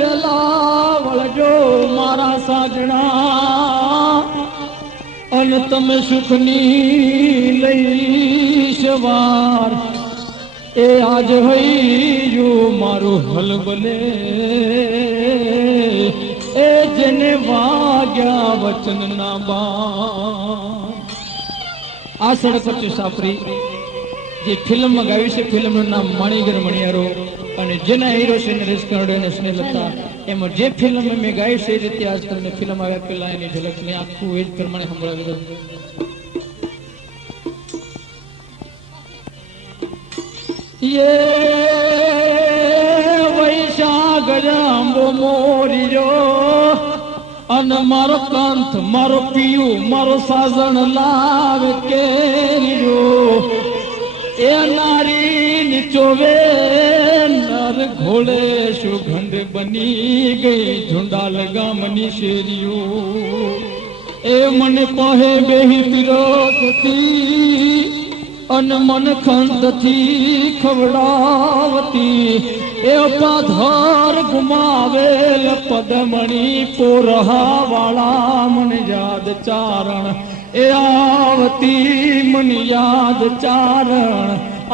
વેલા વળજો મારા સાજણા અન તમે સુખની લઈ સવાર એ આજ હૈયું મારું હલબલે એ જેને વાગ્યા વચન ના બાર આ સડક સાપરી જે ફિલ્મ ગાવી છે ફિલ્મનું નામ માણીગર મણિયારો અને જેના હીરો છે નરેશ કનોડિયા અને સ્નેહલતા એમાં જે ફિલ્મ મેં ગાઈ છે એ રીતે આજ તમને ફિલ્મ આવ્યા પહેલા એની ઝલકને આખું એ જ પ્રમાણે સંભળાવી દઉં. યે વૈશાખ આંબો મોર્યો અને મારો કંથ મારો પિયું મારો સાજણ લાવ કેર્યો એ નારી નીચોવે નર ઘોડે સુગંધ બની ગઈ ઝુંડાલ ગામની શેરીઓ એ મને કહે બેહી પીરોતી અને મન ખંડથી ખવડાવતી એ પાધર ગુમાવેલ પદમણી પોરહા વાળા મન યાદ ચારણ એ આવતી મન યાદ ચારણ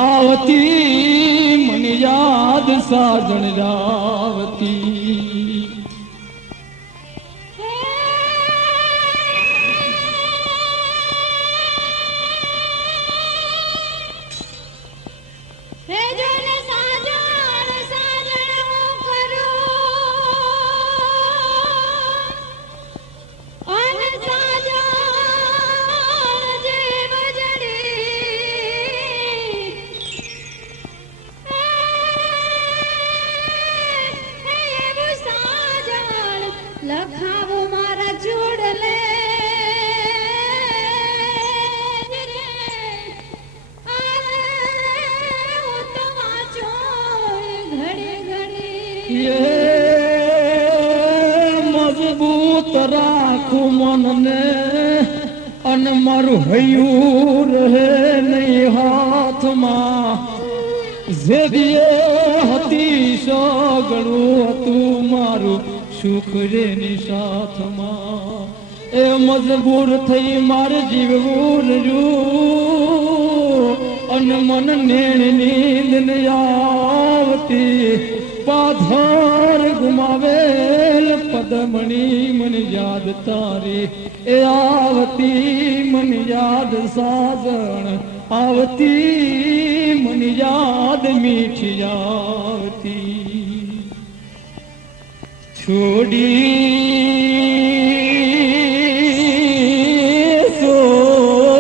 આવતી મન યાદ સાજણ આવતી. લખાવો મારા જોડલે મજબૂત રાખું મનને અને મારું હૈયું રહે નહીં હાથમાં જેદીએ હતી સગળું હતું મારું સુખ રેની સાથમાં એ મજબૂર થઈ મારે જીવવું અને મન નેણ નીંદ ન આવતી પાધર ગુમાવેલ પદમણી મન યાદ તારી એ આવતી મન યાદ સાજણ આવતી મન યાદ મીઠી આવતી.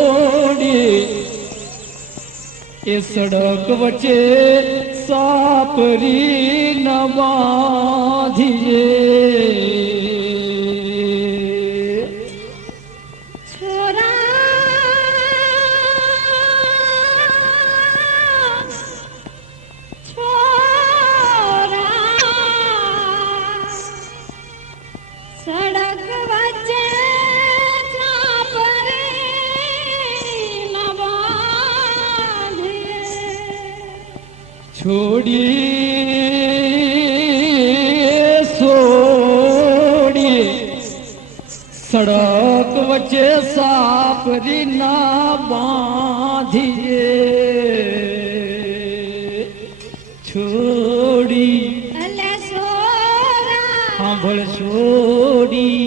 છોડી એ સડક વચ્ચે સાપરી ન બાંધીએ છોડી સડક વચ્ચે સાપરી ના બાંધીએ છોડી સાંભળ છોડી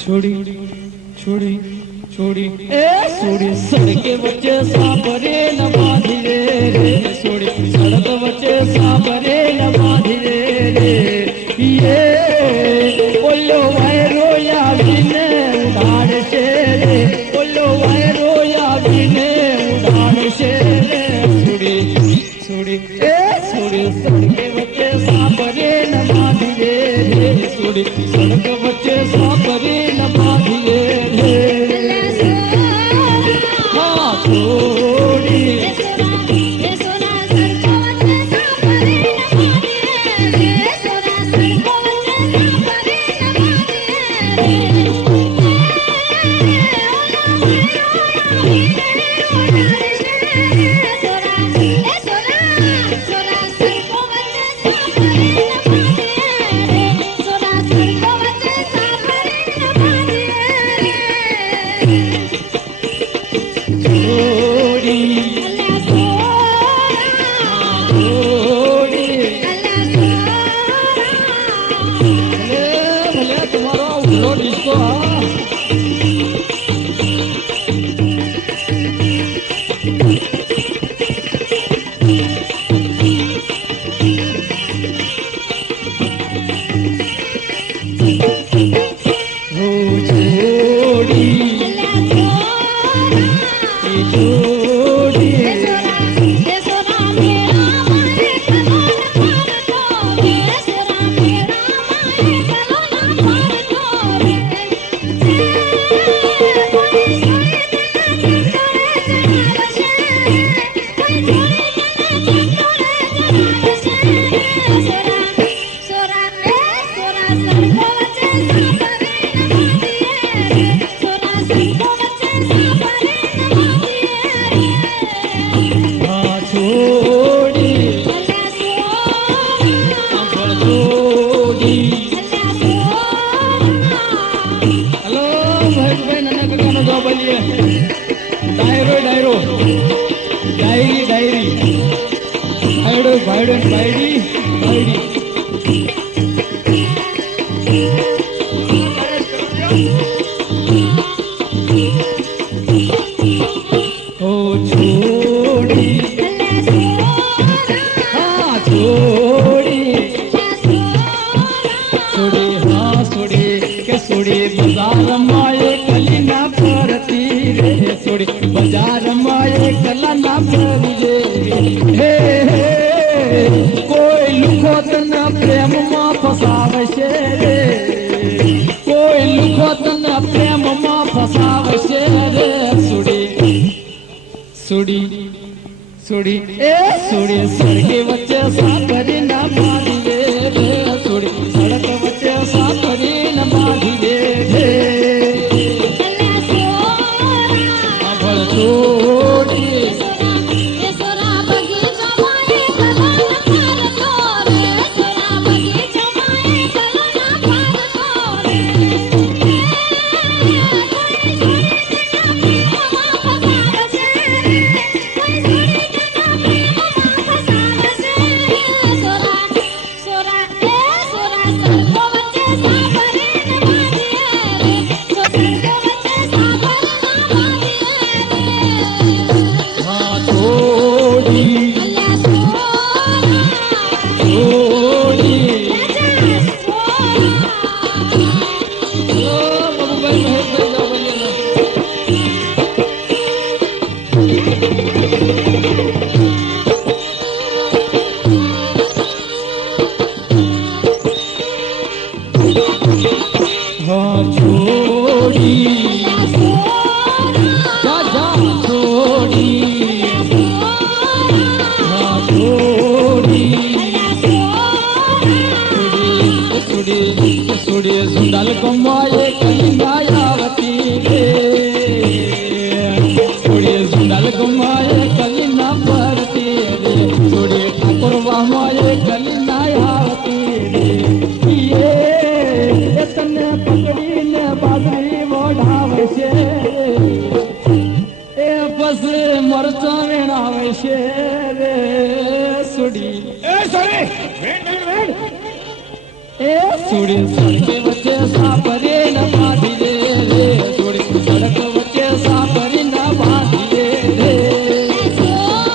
છોડી છોડી છોડી એ છોડી સડકે વચ્ચે સાપરે ન બાંધી રે છોડી સડક વચ્ચે સાપરે ન બાંધી રે ઓલો વાયરો આવીને ઉડાડશે રે ઓલો વાયરો આવીને ઉડાડશે રે છોડી છોડી એ છોડી સડકે વચ્ચે સાપરે ન બાંધી રે છોડી સડક વચ્ચે સાપરે ન બાંધી રે Yeah. ભાઈડો ને ભાઈડી ભાઈડી ઓ છોડી હા છોડી છોડી હા છોડી કે છોડી બજારમાં એ કલી ના ફરતી રે છોડી બજારમાં એ કલા ના ફરજે હે હે કોઈ લુખો તને પ્રેમમાં ફસાવશે રે કોઈ લુખો તને પ્રેમમાં ફસાવશે રે છોડી છોડી છોડી એ છોડી સડકે વચ્ચે સાકરી ના બાંધી દે રે છોડી સડક વચ્ચે સાકરી ના બાંધી દે રે સાંભળ છોડી સુંદલ કમાએ કલી નાયાવતી રે છોડી સુંદલ કમાએ કલી ના ભરતી રે છોડી ઠાકોર વામાએ કલી નાયાવતી રે એ તને પકડીને બાજરી મોઢાવશે એ બસ મરચા વેણાવે છે રે છોડી એ સોરી વેણ વેણ વેણ એ છોડી સડકે વચ્ચે સાપરે ન બાંધી દે રે છોડી સડક વચ્ચે સાપરે ન બાંધી દે રે છોડી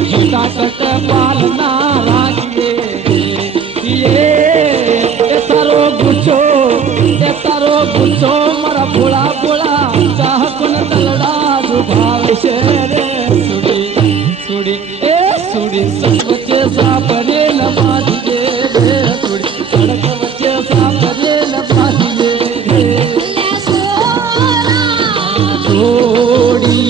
झूठा कट पालना राखिए ये तारो गुच्छो मारा भोला भोला चाहकुन तलड़ा जुभाव से रे सुड़ी ए सुड़ी सब बच्चे सापरे नमाज दे रे सुड़ी सड़क बच्चे सापरे नमाज दे रे छोड़ी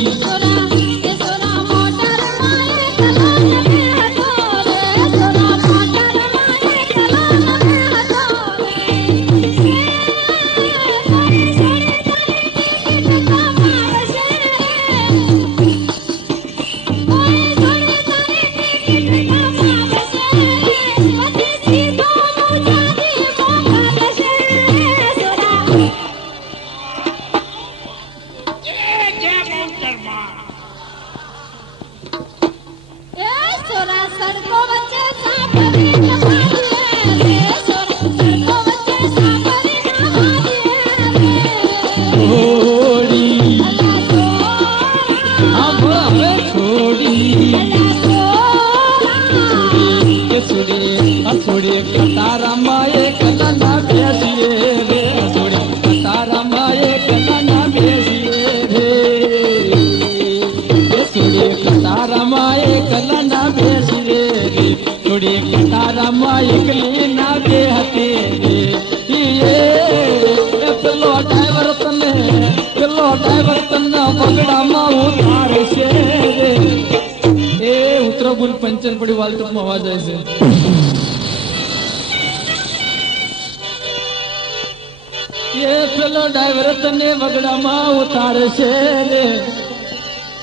पंचन पड़ी वाल तो आवाज ऐसे ये पेलो ड्राइवर तने बगड़ा मां उतार से रे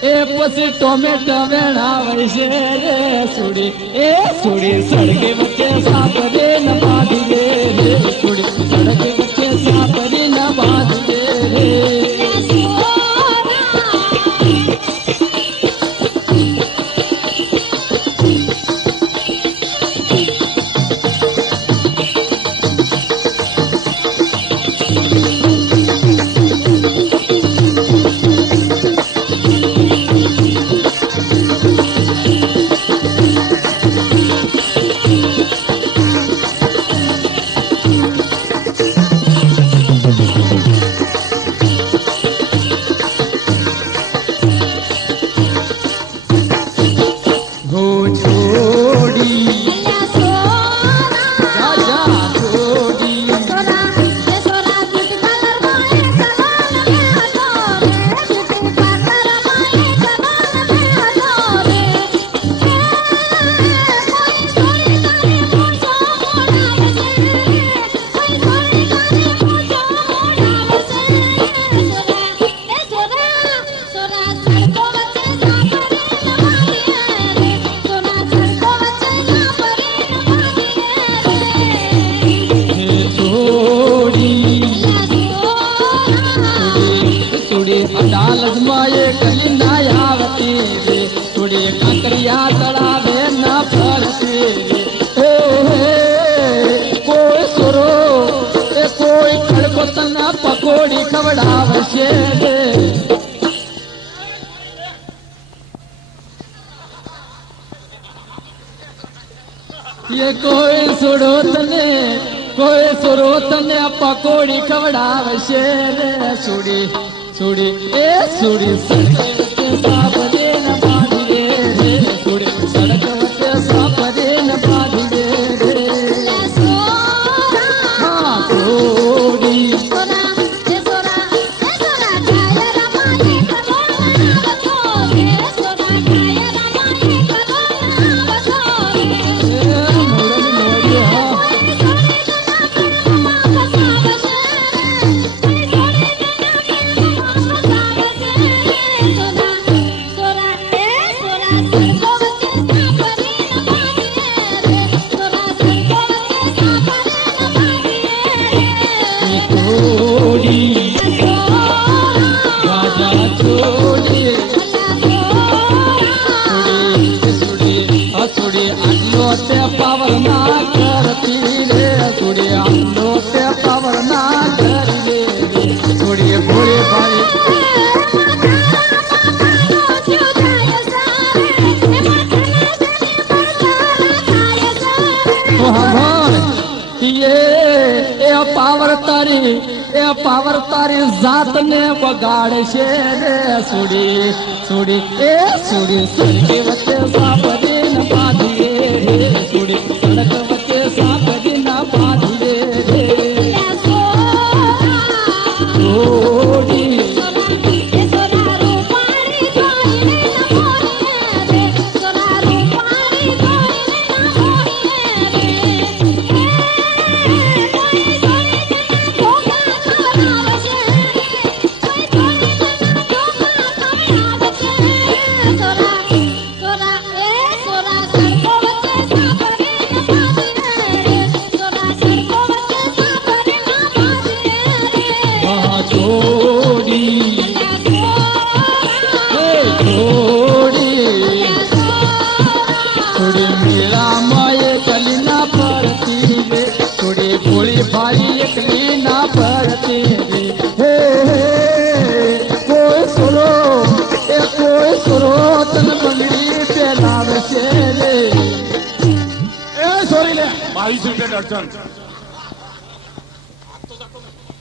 ए पसी टोमेटो वेणा वैसे रे सुड़ी सड़के बच्चे सापरे न बाधी रे सुड़ी सड़के बच्चे सापरे न बाधी रे पकोड़ी खवड़ावशे ये कोई सुरो तने पकोड़ी खवड़ावशे रे सुड़ी ए सुड़ी सड़के सापरे न बाधी रे सुड़ी सड़क बच्चे सापरे न बाधी रे हाँ सुड़ी પાવર તારી જાત ને બગાડશે રે સુડી સુડી એ સુડી સડકે વચ્ચે સાપરી ન બાંધીએ રે સુડી સડક વચ્ચે સાપરી ન બાંધીએ રે સોડી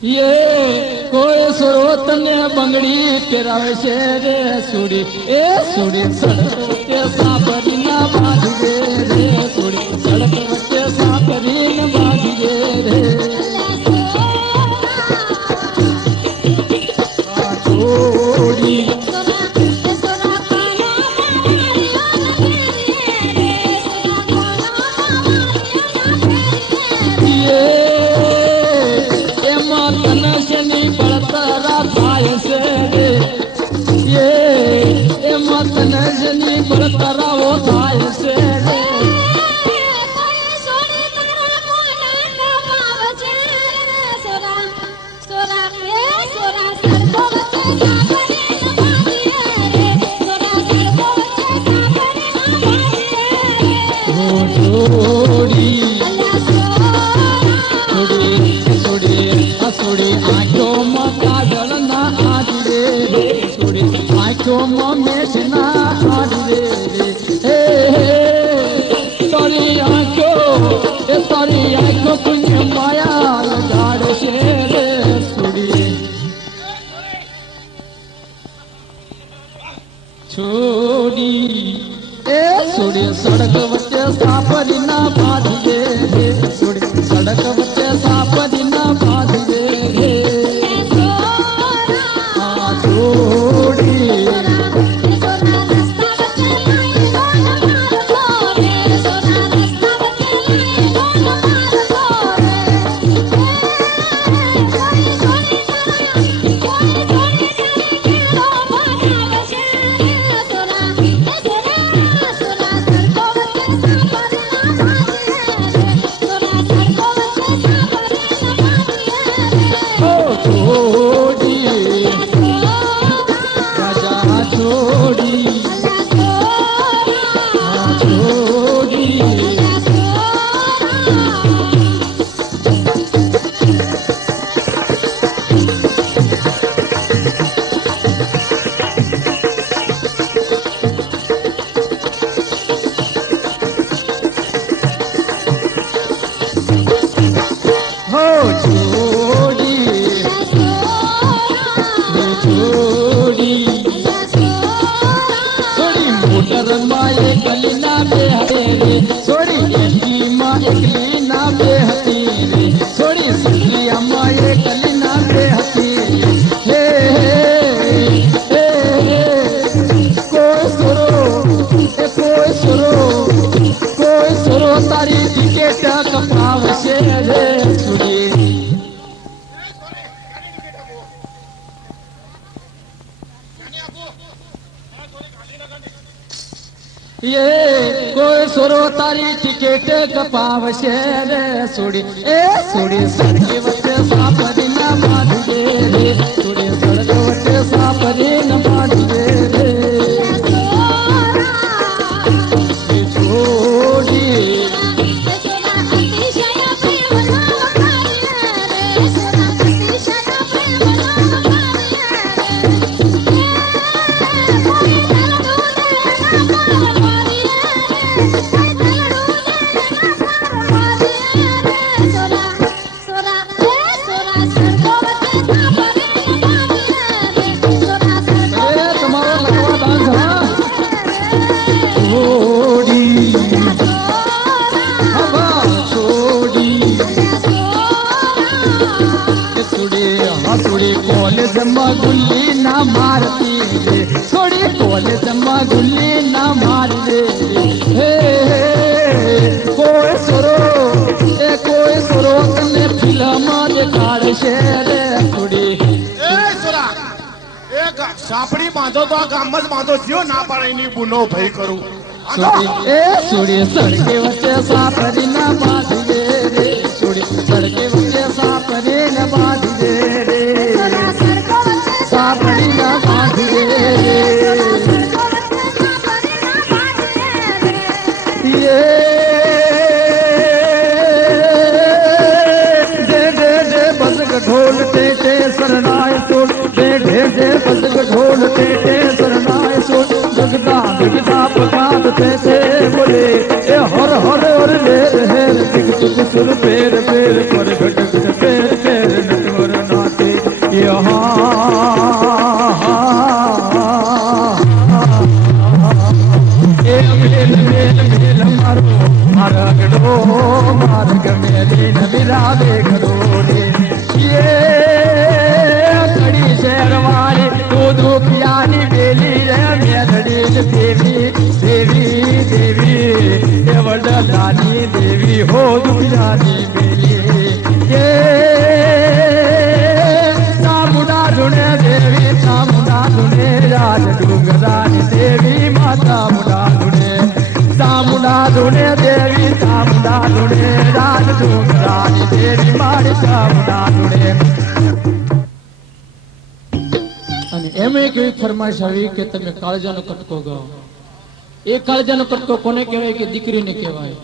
ये कोई स्रोत ने बंगड़ी पेरावे से रे सुड़ी ए सुड़ी सड़क के सापरी ना बांध गे रे सुड़ी सड़क के सापरी न बांध गे रे छोड़ी करावो थाय से रे सोड़ी आंखों में काजल ना आज रे सोड़ी आंखों में मेष ना आज रे तारी आंखों कुछ माया लगाड़ से रे सुड़ी छोड़ी ए सुड़ी सड़क बच्चे सापरी ना बांध दे रे सुड़ी सड़क बच्चे सापरी ना बांध दे रे छोड़ी ये कोई सुरो तारी टिकेट कपावशे रे सुड़ी ए सुड़ी सड़के वच्चे सापरी न बांध दे रे सुड़ी सड़क वच्चे सापरी न बांध दे रे छोड़ी सोरा ગુલ્લી ના મારતી રે છોડી કોલેજમાં ગુલ્લી ના મારી રે કોઈ સોરો તને ફિલ્મ દેખાડશે રે છોડી સાપડી બાંધો તો આ ગામમાં જ બાંધો થયો ના પાડે એની બુનો ભઈ કરું છોડી સડકે વચ્ચે સાપડી ના બાંધી રે છોડી સડકે વચ્ચે સાપડી ના બાંધી રે સાપડી ના બાંધી રે ढोल टेटे सरनाय सोल दे ढे दे बजग ढोल टेटे सरनाय सोल जगदा जगदा पकाद टेटे बोले ए हर हर और ले रहे दिग दिग सुर पेर पेर पर घट घट पेर पेर नटवर नाते यहाँ ए मेल मेल मेल मारो मारगड़ो मार्ग मेरे नबिरावे घरो रे कड़ी शेरवाली तू दुखियानी बेली रे मेरड़ी देवी देवी देवी वरदानी देवी हो दुखियानी बेली ये सामुंडा धुने देवी सामुंडा धुने राज डूंगरानी देवी माता मुंडा धुने सामुंडा धुने देवी सामुंडा धुने राज डूंगरानी देवी मारी सामुंडा धुने અને એમ એક એવી ફરમાઈશ આવી કે તમે કાળજાનો કટકો ગાઓ. એ કાળજાનો કટકો કોને કહેવાય કે દીકરીને કહેવાય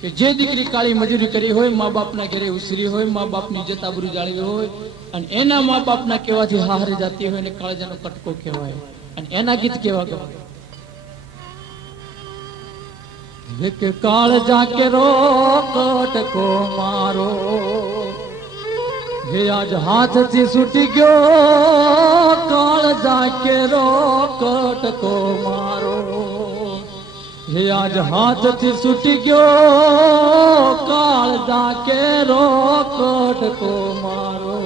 કે જે દીકરી કાળી મજૂરી કરી હોય, મા બાપના ઘરે ઉછરી હોય, મા બાપની ઇજ્જત આબરૂ જાળવી હોય અને એના મા બાપના કહેવાથી હારે જાતી હોય ને કાળજાનો કટકો કહેવાય. અને એના ગીત કેવા કહેવાય કે કાળજા કેરો કટકો મારો हे आज हाथ थी छूटी गयो काळजा केरो कटको मारो हे आज हाथ थी छूटी गयो काळजा केरो कटको मारो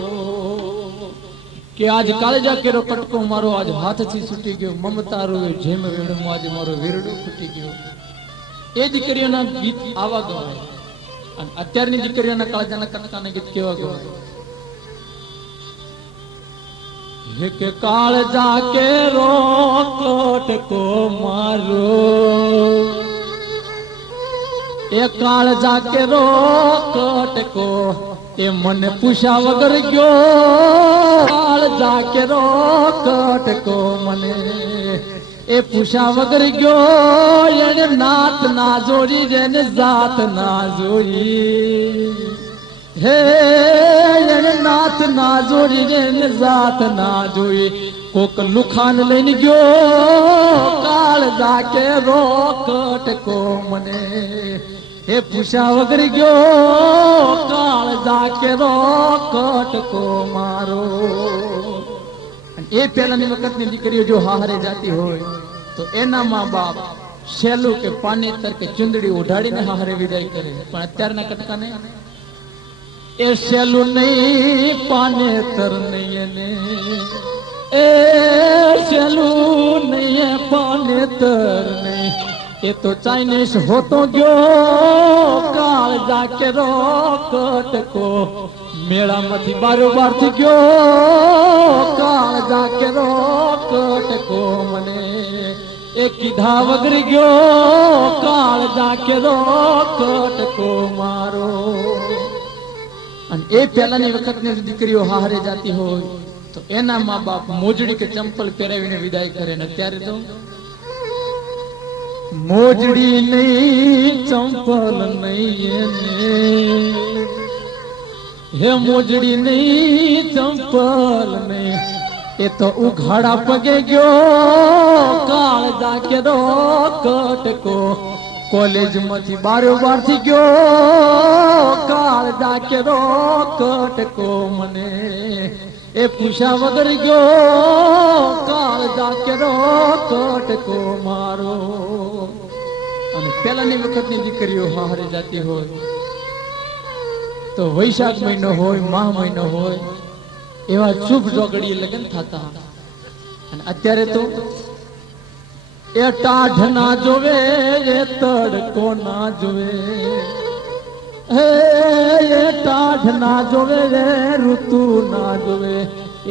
के आज काळजा केरो कटको मारो आज हाथ थी छूटी गयो ममता रोए जेम वेड़ो आज मारो वीरडो फूटी गयो. ए દીકરીઓના ગીત આવા ગવાય અને અત્યારની દીકરીઓના કાળજાના કટકાના ગીત કેવા ગવાય કે કાળજા કેરો કટકો મારો એ કાળજા કેરો કટકો એ મને પૂછ્યા વગર ગયો કાળજા કેરો કટકો મને એ પૂછ્યા વગર ગયો એને નાત ના જોડી જેને જાત ના જોડી हे नाथ ना जोड़ी रे जात ना जोई कोक लुखान लेन गयो काळजा केरो कटको मने हे पूछा वगर गयो काळजा केरो कटको मारो. ए पहलानी वखतनी दीकरीओ जो हारे जाती होय तो एना मां बाप शेलू के पानेतर के चुंदड़ी ओढाड़ीने हारे विदाई करे पण अत्याરના कटकाने ए शेलू नहीं पाने तर नहीं ने ए शेलू नहीं है पाने तर नहीं ये तो चाइनीज हो तो गयो काळजा केरो कटको मेला मथी बारोबार थी गयो काळजा केरो कटको मने एक कीधा वगर गयो काळजा केरो कटको मारो. અને એ પહેલાની વખતની દીકરીઓ હારે જાતી હોય તો એના મા બાપ મોજડી કે ચંપલ પહેરાવીને વિદાય કરે ને અત્યારે તો મોજડી નહીં ચંપલ નહીં હે મોજડી નહીં ચંપલ નહીં એ તો ઉઘાડા પગે ગયો કાળજા કેરો કટકો कॉलेज मथी बारोबार थी गयो काळजा केरो कटको मने ए पूछा वगर गयो काळजा केरो कटको मारो. અને પહેલાની વખતની દીકરીઓ હારે જાતી હોય તો વૈશાખ મહિનો હોય માહ મહિનો હોય એવા શુભ જોગડીએ લગ્ન થતા. અને અત્યારે તો એ ટાઢ ના જોવે, એ તડકો ના જોવે, હે એ ટાઢ ના જોવે, રે ઋતુ ના જોવે.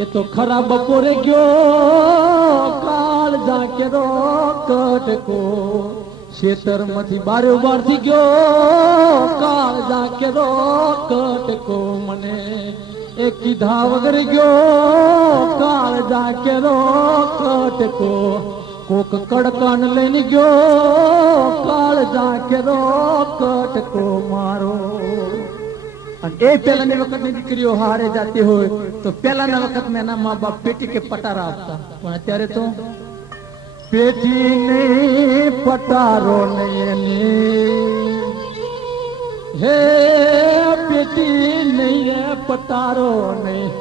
એ તો ખરા બપોરે ગયો કાળ જાકેરો કટકો, ખેતર માંથી બારોબાર થી ગયો કાળ જાકેરો કટકો. મને એ કીધા વગર ગયો કાળ જાકેરો કટકો. કોક કડકાન લઈને ગયો કાળ જાકેરો કટકો મારો. અને એ પેલાની વખતની દીકરીઓ હારે જાતી હોય તો પેલાના વખતમાં એના મા બાપ પેટી કે પટારા આપતા. પણ અત્યારે તો પેટી નહીં પટારો નહીં, હે પેટી નહીં પટારો નહીં.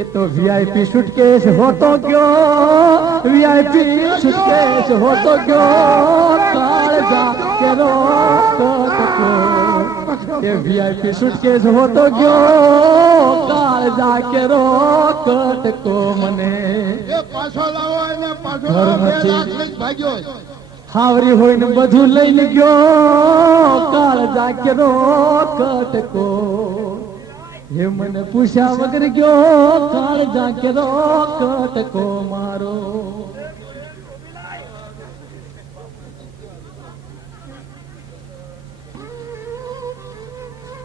એ તો વીઆઈપી સુટકેસ હોતો ગયો, વીઆઈપી સુટકેસ હોતો ગયો કાળજા કેરો કટકો. એ વીઆઈપી સુટકેસ હોતો ગયો કાળજા કેરો કટકો. મને ઘરમાંથી હાવરી હોય ને બધું લઈને ગયો કાળજા કેરો કટકો. હે મને પૂછ્યા વગર ગયો કાળજા કેરો કટકો મારો.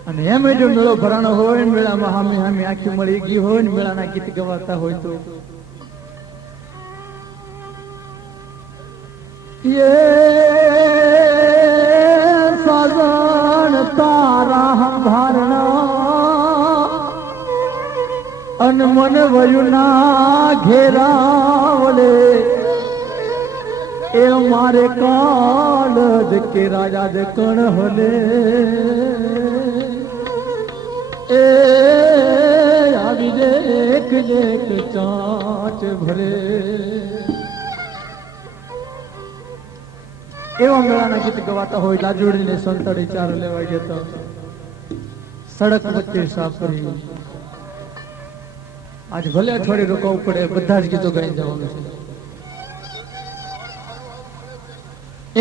અને એમ જો મેળો ભરાણો હોય, મેળામાં હામી હામી આખી મળી ગઈ હોય ને મેળાના ગીત ગવાતા હોય તો સાજણ તારા હંભારણા અન મન વયું ના ઘેરાવલે. એ મારે કાલ જ કે રાજા જ કણ હલે. એ આવી દેખ એક ચાંચ ભરે. એવા મેળાના ગીત ગવાતા હોય. લાજુડીને સંતળી ચાર લેવાઈ જતા, સડક વચ્ચે સાફરી. આજ ભલે અઠવાડિયે રોકાવું પડે, બધા જ ગીતો ગાઈ જવાનું છે.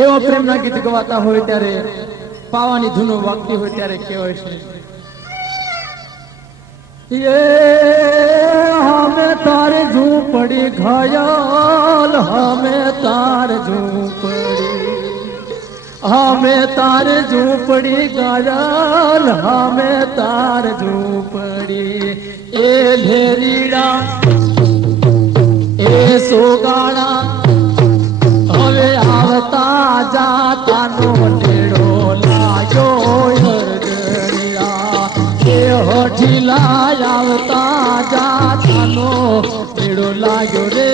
એવા પ્રેમના ગીત ગવાતા હોય ત્યારે, પાવાની ધૂનો વાગતી હોય ત્યારે કહેવાય છે, હમે તારે ઝૂંપડી ઘાયલ, હમે તાર ઝૂંપડી, હમે તાર ઝૂંપડી ઘાયલ, હમે તાર ઝૂંપડી. એ લેરીડા એ સોગાણા હવે આવતા જાતાનો ટેડો લાગ્યો. એ હોઠીલા આવતા જાતાનો ટેડો લાગ્યો રે.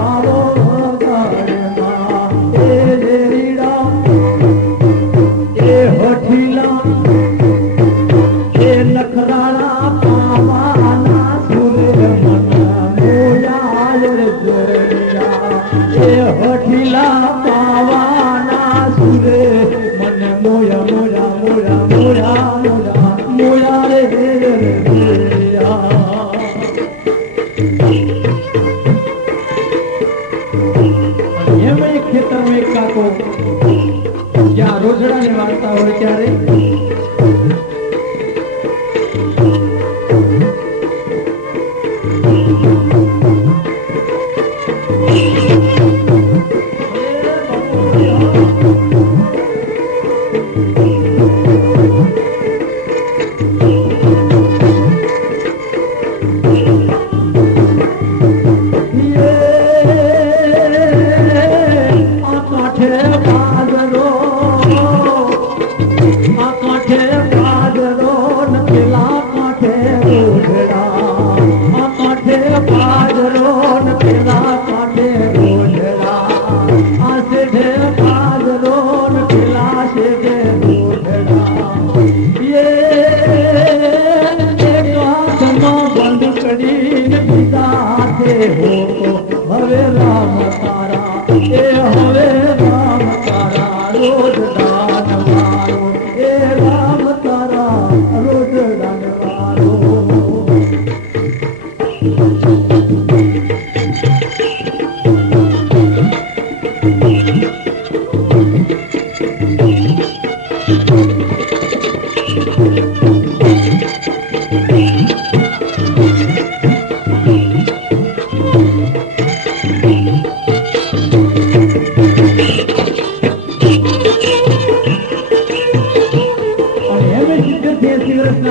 પાવો ગાડ માં હવે રામ તારા એ હવે રામ તારા રોજ દાન મારો એ રામ તારા રોજ દાન મારો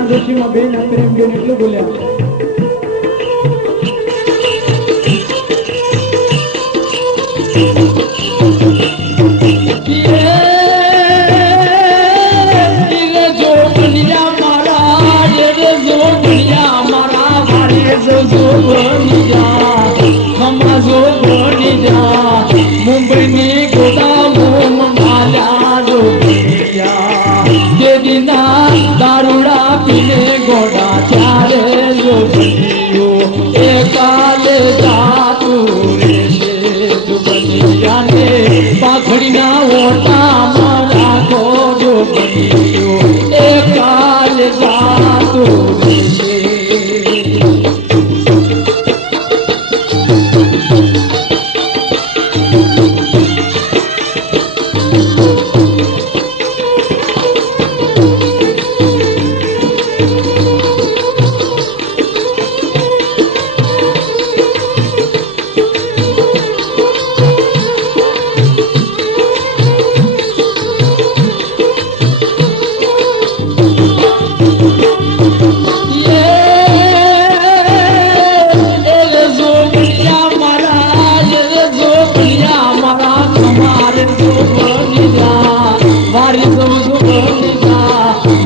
દોશીમાં બેન પ્રેમ બેન એટલું બોલ્યા મુંબઈની ગોદામોમાં માલ્યા જો તે દિના દારૂડા પીને ગોડા ચારે જો બન્યો એ કાલે જાતું રહેશે દુબનિયાને પાઘડીના ઓટામાં રાખો જો બન્યો એ કાલે જાતું રહેશે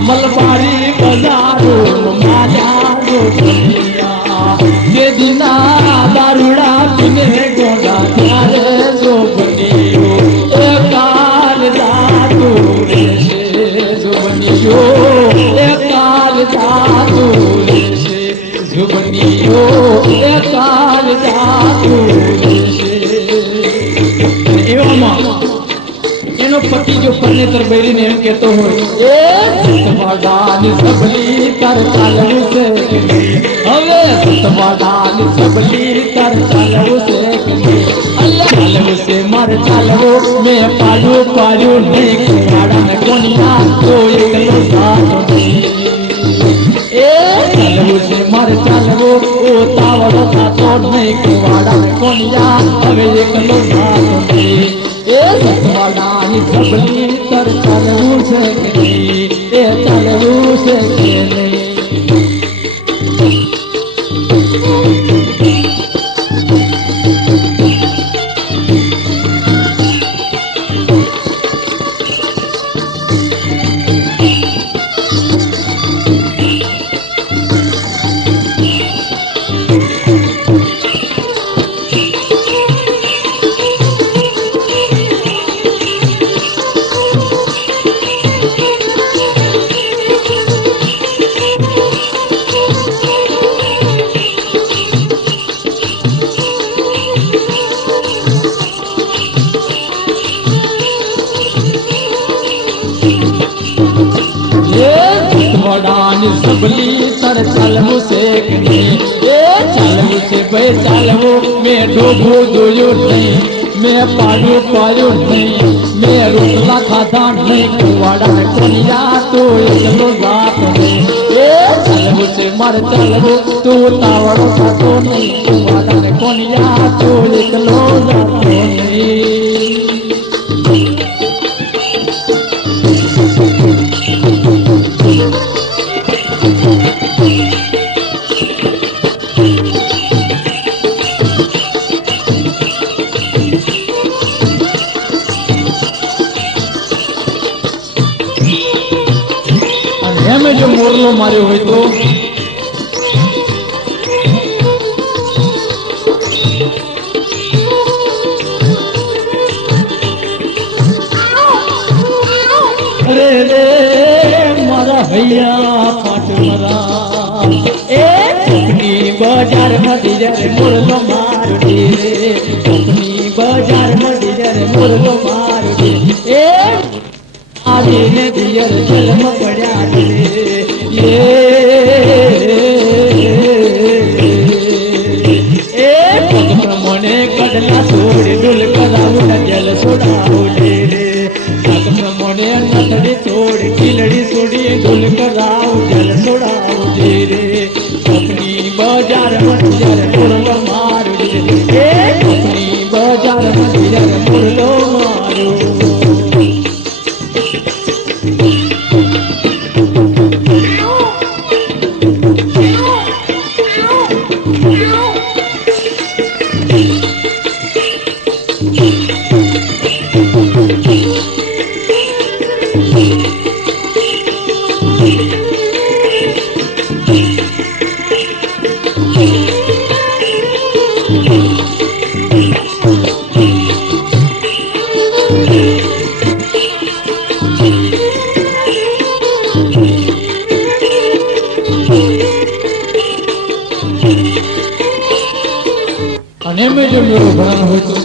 મલબારી બજારો માર્યા જો તે દિના દારૂડા પીને ગોડા ત્યારે જો બન્યો એ કાલ જાતું રહેશે જો બન્યો એ કાલ જાતું રહેશે જો બન્યો એ કાલ જાતું રહેશે એવામાં એનો પતિ જો પરનેતર બૈરીને એમ કહેતો હોય એ સતવાડાની સબલી કર ચાલવું છે હવે સતવાડાની સબલી કર ચાલવું છે અલ્લાહ ચાલવું છે મારે ચાલવું મેં પાડ્યું નહીં કુવાડાને કોનિયા તો એકલો સાથ એ ચાલવું છે મારે ચાલવું ઓ તાવડો સાતો નહીં કુવાડાને કોનિયા હવે એકલો સાથ એ સતવાડાની સબલી તર ચાલવું છે કે નહીં એ ચાલવું છે કે નહીં સબલી તર ચાલવું છે કે નહીં એ ચાલવું છે ભાઈ ચાલવું મેં ડોબું જોયું નહીં મેં પાડ્યું નહીં મેં રોટલા ખાધા નહીં કુવાડા કોનિયા તો એકલો જાત નહીં એ ચાલવું છે મારે ચાલવું તું તાવડો ખાતો નહીં કુવાડા કોનિયા તો એકલો જાત નહીં માર્યો હોય તો અરે રે મારા હૈયા પાટ મારા એ ચૂકની બજાર માંથી જ્યારે મુરલો મારડી રે ચૂકની બજાર માંથી જ્યારે મુરલો મારડી એ આવીને દિયર જન્મ પડ્યા રે એ પગ પ્રમાણે કડલા છોડી ડુલ કરાવું જલ છોડાવું રે પગ પ્રમાણે નથડી છોડી કિલડી છોડી ડુલ કરાવું જલ છોડાવું રે ચૂકની બજાર માંથી જ્યારે મુરલો મારડી રે એ ચૂકની બજાર માંથી જ્યારે મુરલો મારું અને મેં જો મેરો ભણાનો હોય તો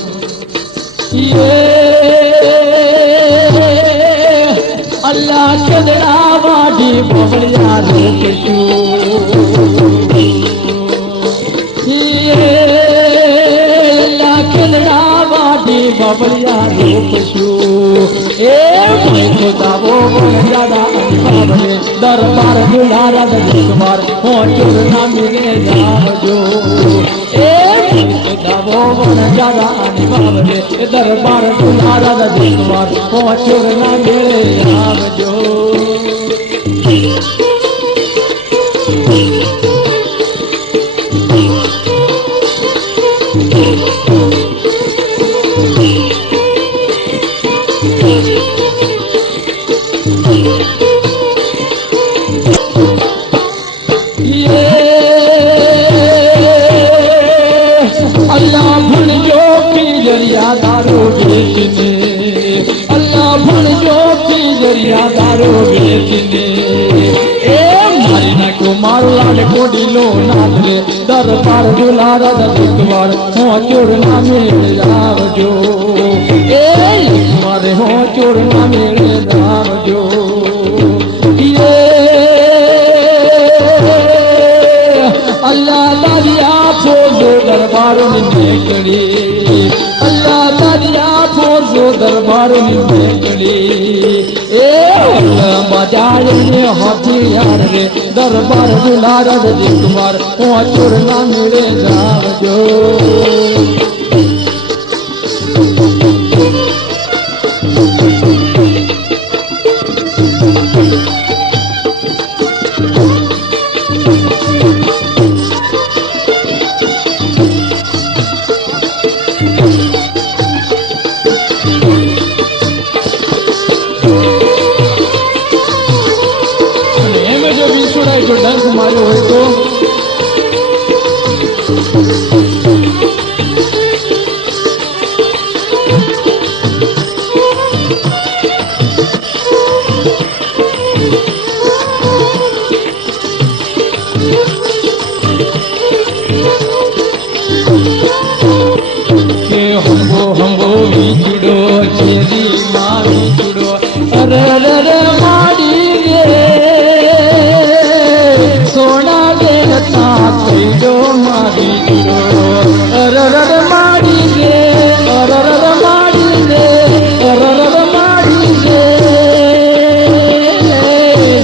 અલ્લાહ ચંદડા વાડી બબળિયા રોકશું અલ્લાહ ચંદડા વાડી બબળિયા રોકશું એ તો દાવો દાદા અનસારને દરબાર દુલારા દરબાર હોચુર ના મિલે જાવજો એ દાવો દાદા અનસારને દરબાર દુલારા દરબાર હોચુર ના મિલે આવજો अल्लाह भुल जो की जरिया दारो बेचने अल्लाह भुल जो की जरिया दारो बेचने ए मारी ना को मारो लाल कोडीलो नाथ रे दरबार दुलारा दरबार हो चोर ना मिल जावजो ए मारे हो चोर ना मिल जावजो अल्लाह दादिया फोजो दरबारों में कड़ी अल्लाह दादिया फोजो दरबारों में कड़ी ए अल्लाह बाजार में हथियार रे दरबार दुलारा दे कुमार ओ चोर ना मिले जावजो जो डंक मारो है तो हमो विचुड़ो चेरी माँ विचुड़ो अरे अरे माड़ी गे सोना गे ताकड़ो मारी जुड़ो अरर माड़ी गे अरर माड़ी गे अरर माड़ी गे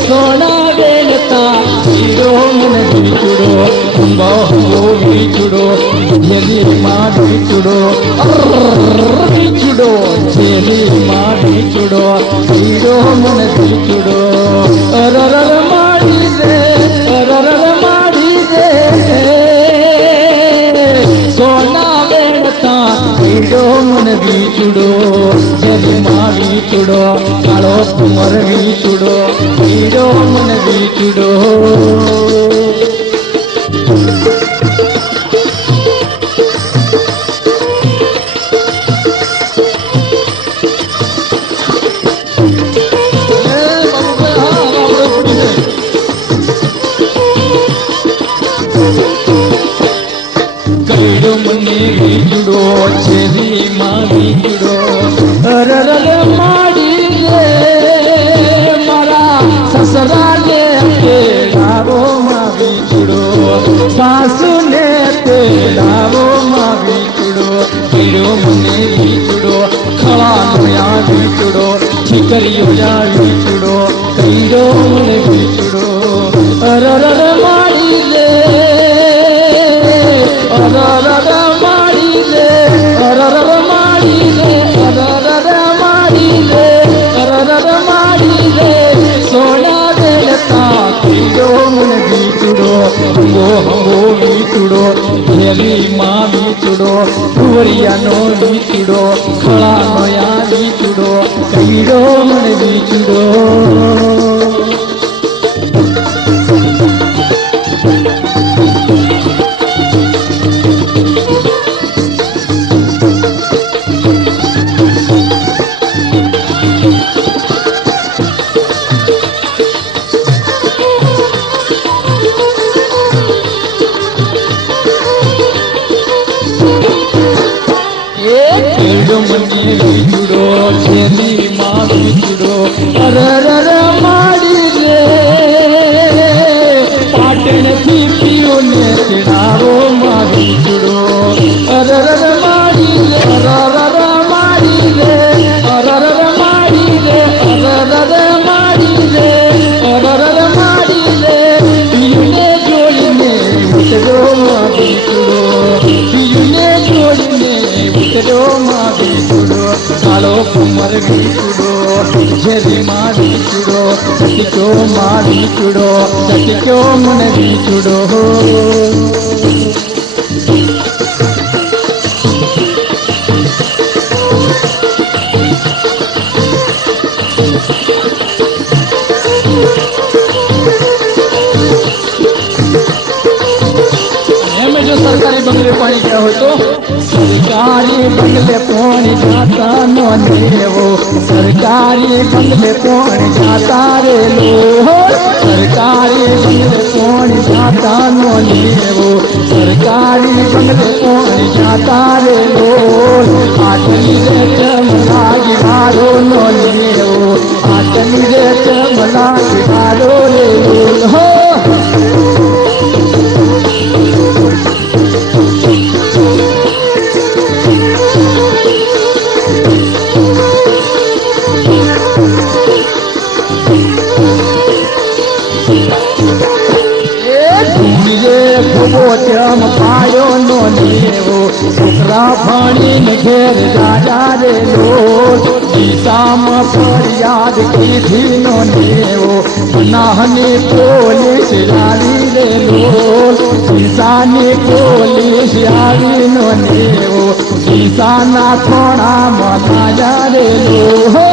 सोना गे ताकड़ो मन जुड़ो बहु जुड़ो झेली माड़ी जुड़ो जुड़ो झेली माड़ी जुड़ो जुड़ो मन जुड़ो अरर माड़ी रे अरर माड़ी रे सोना बेड़ता जुड़ो मन जुड़ो झेली माड़ी जुड़ो कालो કુંવર વીચુડો હીરો મન વીચુડો મને વીજડો છેરી માં વીજડો અરર માડી રે મારા સસરા ને તેડાવો માં વીજડો સાસુ ને તેડાવો માં વીજડો પીડો મને વીજડો ખવાનો યા વીજડો ઠીકરીઓ યા વીજડો કઈડો મને વીજડો અરર માડી રે અરર માડી રે અરર માડી રે અરર માડી રે અરર માડી રે સોના દેલતા કીડો મન વીચુડો હંગો હંગો વીચુડો હેલી માં વીચુડો કુંવરિયાનો વીચુડો ખળાનો યા વીચુડો કીડો મન વીચુડો મને વીજડો છેલી માં વીજડો અરર માડી રે પાટણ થી પીઓ ને તેડાવો માં વીજડો અરર માડી રે અરર માડી રે અરર માડી રે અરર માડી રે અરર માડી રે પીને જોડીને ઉતરો માં વીજડો પીને જોડીને ઉતરો માં કાળો કુંવર વીચુડો ઝેરી માં વીચુડો સતીચો માં વીચુડો સતીચો મન વીચુડો जो सरकारी बंगले पानी क्या हो तो सरकारी बंगले पानी जाता नो वो सरकारी बंगले पानी जाता रे लो सरकारी बंगले पानी जाता नो वो सरकारी बंगले पानी जाता रे लो आटली रे चमला गिवारो नो वो आटली रे चमला गिवारो रे लो चम पायो नो नेवो छोकरा भाणी ने घेर राजा रे लो दिशाम फरियाद की थी नो नेवो नाहनी पुलिस लाली रे लो दिशानी पुलिस आली नो नेवो दिशाना थोड़ा मनाया रे लो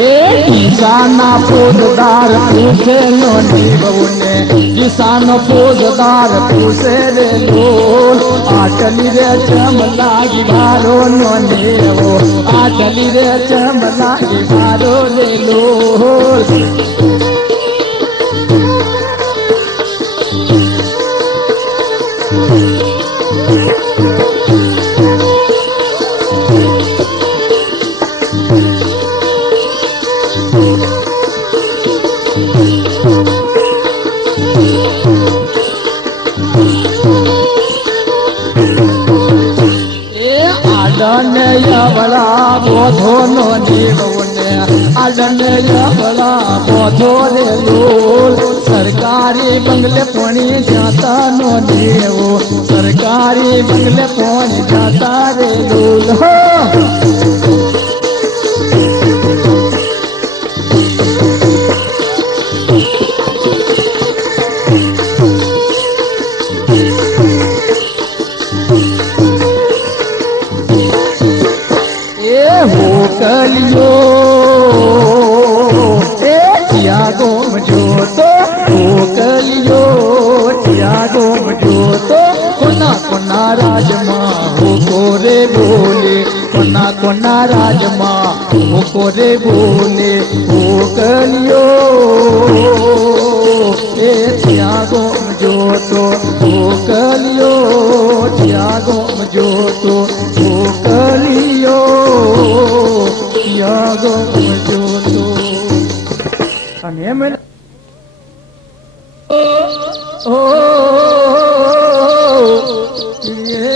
किसाना फौजदार पूछे नो ने किसान फौजदार पूछे रे लो आटली रे चमला गिवारो नो ने वो आटली रे चमला गिवारो रे लो बड़ा बोधो नो जीवने आदन बड़ा बोधो रे लोल सरकारी बंगले पानी जाता नो देवो सरकारी बंगले पानी जाता रे लोल हो कोना राजमा हो कोरे बोले कोना कोना राजमा हो कोरे बोले हो कलियो ए त्यागो जो तो हो कलियो त्यागो जो तो हो कलियो त्यागो जो तो અને મેં ओ ये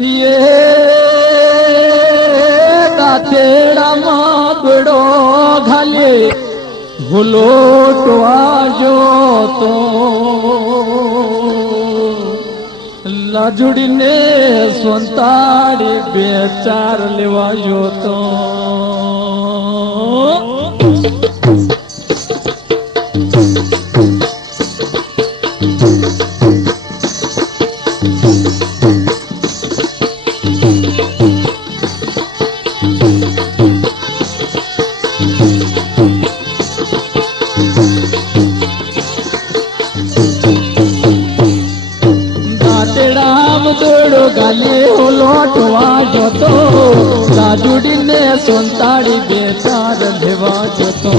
ये तेरा माँ बड़ो घाले भूलो तो आजो तो लाजुड़ी ने स्वंताड़ी बेचार लेवाजो तो गाले हो लोटवा जो तो लाजुड़ी ने सोंताड़ी बेचार लेवा जो तो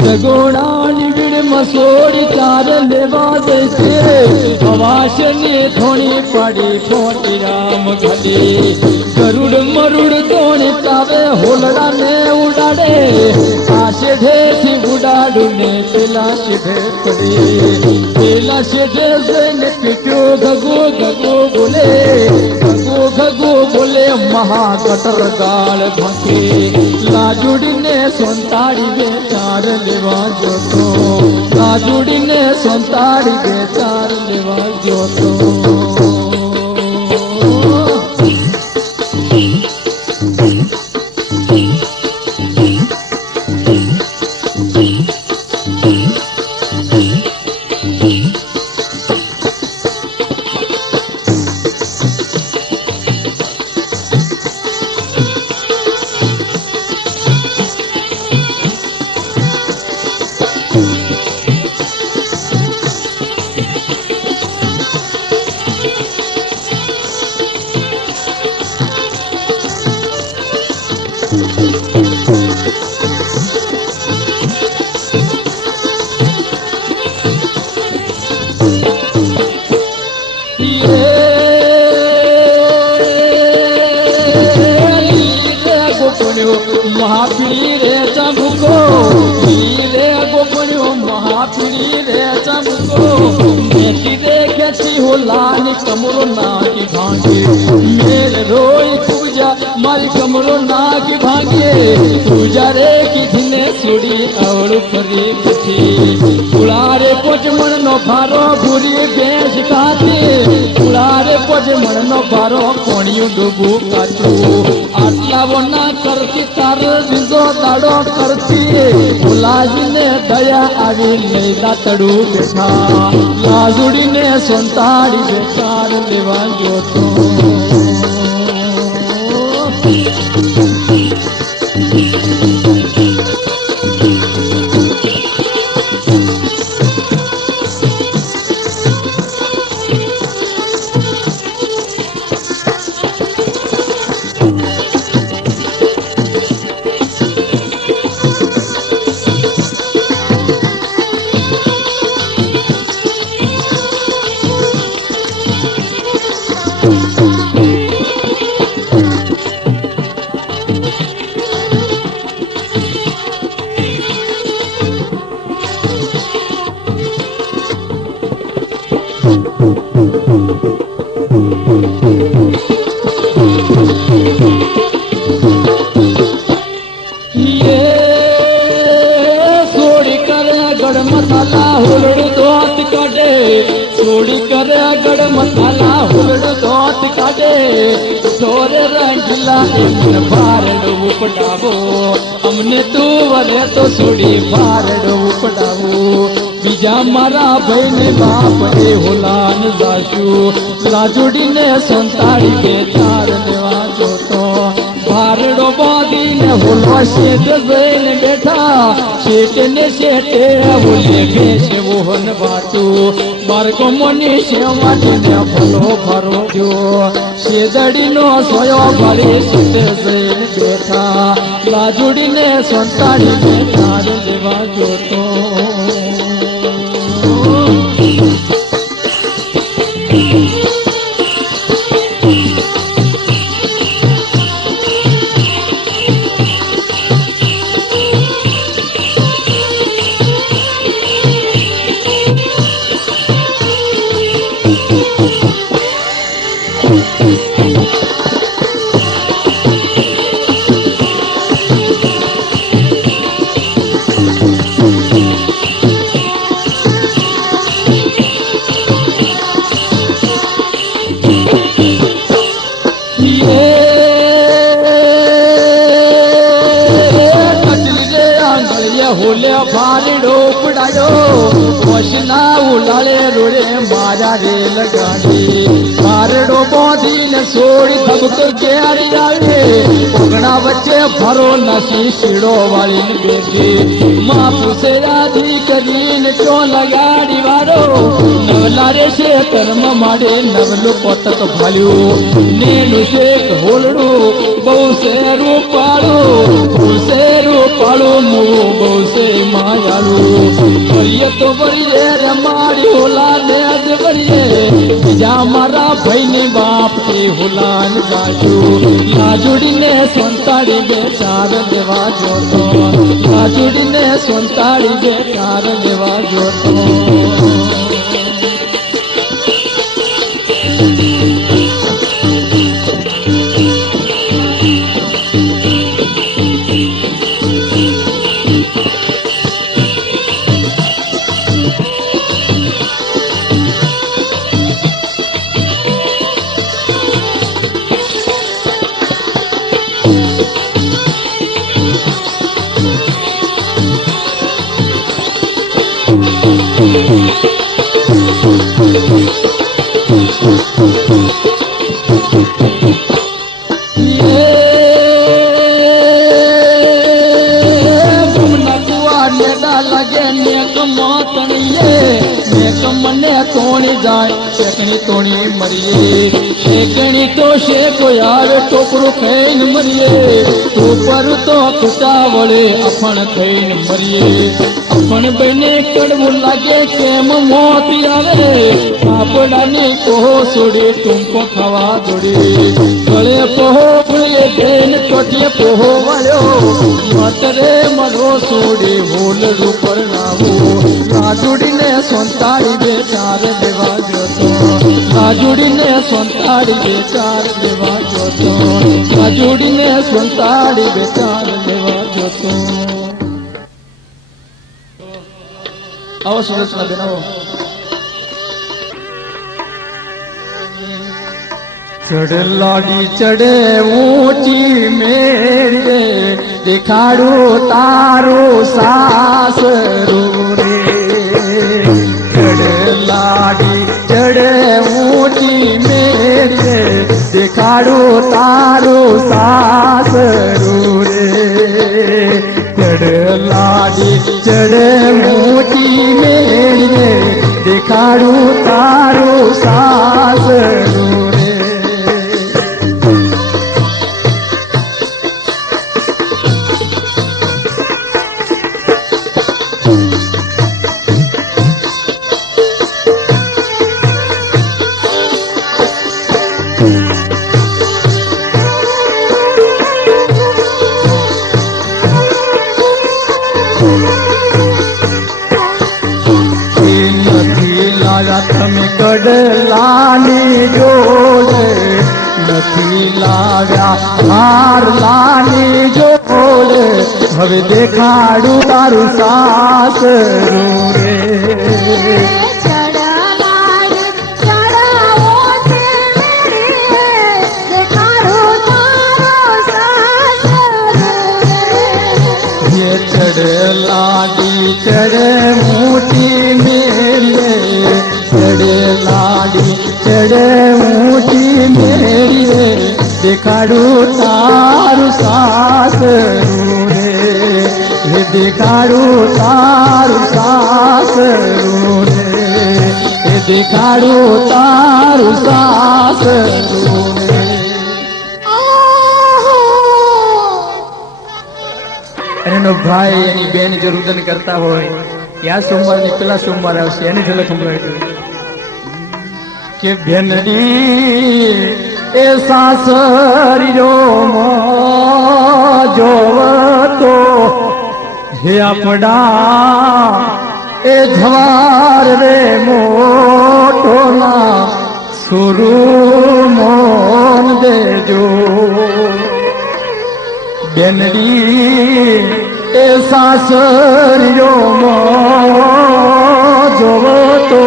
जगोड़ानी विड़ मसोड़ी तार लेवा जैसे हवाश ने थोड़ी पड़ी फोटी राम घड़ी गरुड़ मरुड़ तोड़ी तावे होलड़ा ने उड़ाड़े आशे ढेठी उड़ाड़ू ने पेला शेढे से ने पिटो गगो गगो बोले गगो गगो बोले महाकटर गाल भके लाजुड़ी ने सोंताड़ी बेचार लेवा जो तो लाजुड़ी ने सोंताड़ी बेचार लेवा जो तो महापीरी रे चंबुको रे गोपणियो महापीरी रे चंबुको बेटी रे कैसी हो लानी कमरो ना की भांगे मेरे रोई पूजा मारी कमरो ना की भांगे पूजा रे की धने सुड़ी और परी कथी उड़ारे पोच मन नो भारो भूरी बेस खाती उड़ारे पोच मन नो भारो कोणियो डूबू काचू आटला वना करती तार बिजो दाड़ो करती लाजी ने दया आवी ले दातड़ू बेठा लाजुड़ी ने सोंताड़ी बेचार लेवा जो तो मसाला हुलड़ दोत काटे छोड़ी कर गड़ मसाला हुलड़ दोत काटे छोरे रंगला इन बारड़ उपडावो हमने तू वरे तो छोड़ी बारड़ उपडावो બીજા મારા ભાઈને બાપ એ હોલાન જાશું લાજુડીને સંતાડી બે ચાર લેવા જોતો ભારડો બાંધીને હોલવા શેઠ જઈને બેઠા શેઠને શેઠે બોલે બેસે મોહન વાતું માર્ગો મની શેવાને ભલો ભરો જો શેદડીનો સોયો ભરી શેઠે જઈને બેઠા લાજુડીને સંતાડીને ચાર લેવા જોતો હોલે ભારડો પડાયો વસના ઉલાળે રોડે મારા રેલ ગાડી ભારડો બાંધીને છોડી ધબક ઘેરી આવે ઉગણા વચ્ચે ભરો નસી શીડો વાળીને બેઠી માં પૂછે આધી કરીને ચો લગાડી વાળો નવલા રે છે કર્મ માડે નવલું પોતક ભાલ્યું નેનું શેક હોલડું બહુ શેરું પાડું શેરું પાડું મું બહુ સે માયાલું ભરીએ તો ભરીએ રમાડી હોલા ને જ ભરીએ બીજા મારા ભાઈને બાપ એ હોલાન જાશું લાજુડીને સંતાડી બે ચાર દેવા જોતો લાજુડીને સંતાડી બે ચાર દેવા જોતો મને તોણી જાય શેકણી તોણી મરીએ શેકણી તો શેકો યાર ટોપરું ખાઈને મરીએ ટોપર તો ખુટા વળે અફણ ખાઈને મરીએ અફણ બને કડવું લાગે કેમ મોતી આવે પાપડાની પોહો છોડી ટૂંકો ખાવા દોડી ગળે પોહો ભૂલીએ બેન ટોટીએ પોહો વાળ્યો મતરે મરો છોડી હોલડું પર નાવું લાજુડીને સંતાડી બે ચાર દેવા જોતો લાજુડીને સંતાડી બે ચાર દેવા જોતો લાજુડીને સંતાડી બે ચાર દેવા જોતો આવો સુરક્ષા દેનાવો ચડે લાડી ચડે ઊંચી મેરે દેખાડું તારું સાસરું રે લાડી ચડે ઊંચી મેરે દેખાડું તારું સાસરું રે ચડે લાડી ચડે ઊંચી મેરે દેખાડું તારું સાસરું રે તમે કડલાની જોડે નથી લાવ્યા હાર લાની જોડે હવે દેખાડું તારું સાસરું રે ચડે લાડી ચડે મોટી દેખાડું તારું સાસરું રે એ દેખાડું તારું સાસરું રે એ દેખાડું તારું સાસરું રે એનો ભાઈ એની બેન જો રુદન કરતા હોય યા સોમવાર ને પેલા સોમવાર આવશે એની ઝલક સંભળાય કે બેનડી એ સાસરીરો જોવતો હે આપડા એ જવાર રે મોટો ના સુરુ મોન દેજો બેનડી એ સાસરીરો જોવતો